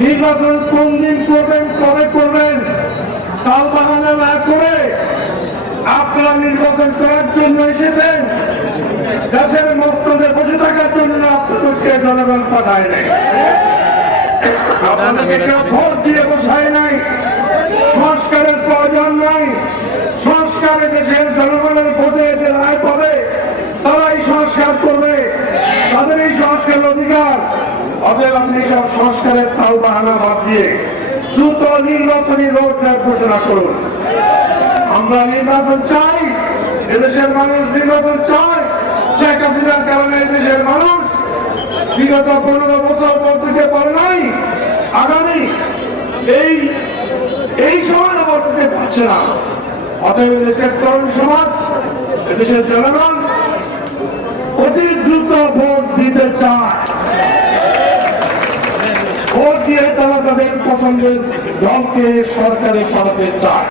নির্বাচন কোন দিন করবেন কবে করবেন তাও বাহানা না করে আপনারা নির্বাচন করার জন্য এসেছেন। দেশের মস্তদে বসে থাকার জন্য আপনাদেরকে জনগণ পাঠায় নাই। আপনাদেরকে কেউ ভোট দিয়ে বসায় নাই। সংস্কারের প্রয়োজন নাই। সংস্কারে দেশের জনগণের ভোটে যে রায় পাবে তারাই সংস্কার করবে তাদের এই সংস্কারের অধিকার অতএব আপনি সব সংস্কারের তাও বাহানা বাদ দিয়ে দ্রুত নির্বাচনী রোড ম্যাপ ঘোষণা করুন। আমরা নির্বাচন চাই, এদেশের মানুষ নির্বাচন চায়। শেখ হাসিনার কারণে এদেশের মানুষ বিগত পনেরো বছর পর দিতে পারে নাই, আগামী এই এই সময় ভোট দিতে পারছে না। অতএব দেশের তরুণ সমাজ, এদেশের জনগণ অতি দ্রুত ভোট দিতে চায় ভোট দিয়ে তারা তাদের পছন্দের দলকে সরকারে পাঠাতে চায়।